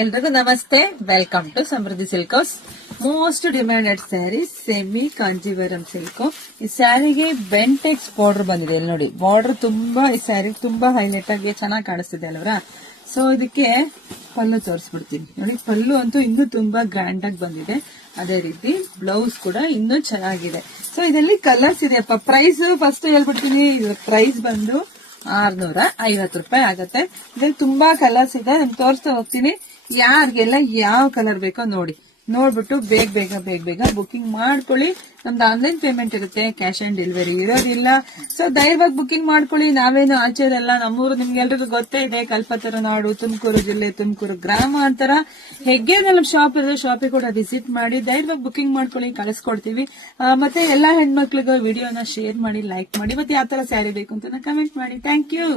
ಎಲ್ರಿಗೂ ನಮಸ್ತೆ. Welcome to Samruddhi silk house. Most demanded sari semi Kanjeevaram silk. ಈ ಸ್ಯಾರಿಗೆ ಬೆಂಟೆಕ್ಸ್ ಬಾರ್ಡರ್ ಬಂದಿದೆ. ಇಲ್ಲಿ ನೋಡಿ, ಬಾರ್ಡರ್ ತುಂಬಾ ಈ ಸ್ಯಾರಿ ತುಂಬಾ ಹೈಲೈಟ್ ಆಗಿ ಚೆನ್ನಾಗಿ ಕಾಣಿಸ್ತಿದೆ ಅಲ್ವರಾ. ಸೊ ಇದಕ್ಕೆ ಪಲ್ಲು ತೋರಿಸ್ಬಿಡ್ತೀನಿ ನೋಡಿ. ಪಲ್ಲು ಅಂತೂ ಇನ್ನೂ ತುಂಬಾ ಗ್ರ್ಯಾಂಡ್ ಆಗಿ ಬಂದಿದೆ. ಅದೇ ರೀತಿ ಬ್ಲೌಸ್ ಕೂಡ ಇನ್ನೂ ಚೆನ್ನಾಗಿದೆ. ಸೊ ಇದರಲ್ಲಿ ಕಲರ್ಸ್ ಇದೆಯಪ್ಪ. ಪ್ರೈಸ್ ಫಸ್ಟ್ ಹೇಳ್ಬಿಡ್ತೀನಿ. ಪ್ರೈಸ್ ಬಂದು 650 ರೂಪಾಯಿ ಆಗತ್ತೆ. ಇದ್ರಲ್ಲಿ ತುಂಬಾ ಕಲರ್ಸ್ ಇದೆ. ನಾನು ತೋರಿಸ್ತಾ ಹೋಗ್ತೀನಿ. ಯಾರಿಗೆಲ್ಲ ಯಾವ ಕಲರ್ ಬೇಕೋ ನೋಡ್ಬಿಟ್ಟು ಬೇಗ ಬುಕಿಂಗ್ ಮಾಡ್ಕೊಳ್ಳಿ. ನಮ್ದು ಆನ್ಲೈನ್ ಪೇಮೆಂಟ್ ಇರುತ್ತೆ, ಕ್ಯಾಶ್ ಆನ್ ಡೆಲಿವರಿ ಇರೋದಿಲ್ಲ. ಸೊ ಧೈರ್ಯವಾಗಿ ಬುಕಿಂಗ್ ಮಾಡ್ಕೊಳ್ಳಿ. ನಾವೇನು ಆಚೆದಲ್ಲ, ನಮ್ಮೂರು ನಿಮ್ಗೆಲ್ರಿಗೂ ಗೊತ್ತೇ ಇದೆ. ಕಲ್ಪತರ ನಾಡು, ತುಮಕೂರು ಜಿಲ್ಲೆ, ತುಮಕೂರು ಗ್ರಾಮ ಅಂತರ ಹೆಗ್ಗೆದಲ್ಲಿ ಶಾಪ್ ಇರೋದು. ಶಾಪಿಗೆ ಕೂಡ ವಿಸಿಟ್ ಮಾಡಿ ಧೈರ್ಯವಾಗಿ ಬುಕಿಂಗ್ ಮಾಡ್ಕೊಳ್ಳಿ, ಕಳಿಸ್ಕೊಡ್ತೀವಿ. ಮತ್ತೆ ಎಲ್ಲಾ ಹೆಣ್ಮಕ್ಳಿಗೂ ವಿಡಿಯೋನ ಶೇರ್ ಮಾಡಿ, ಲೈಕ್ ಮಾಡಿ. ಮತ್ತೆ ಯಾವ ತರ ಸ್ಯಾರಿ ಬೇಕು ಅಂತ ಕಮೆಂಟ್ ಮಾಡಿ. Thank you.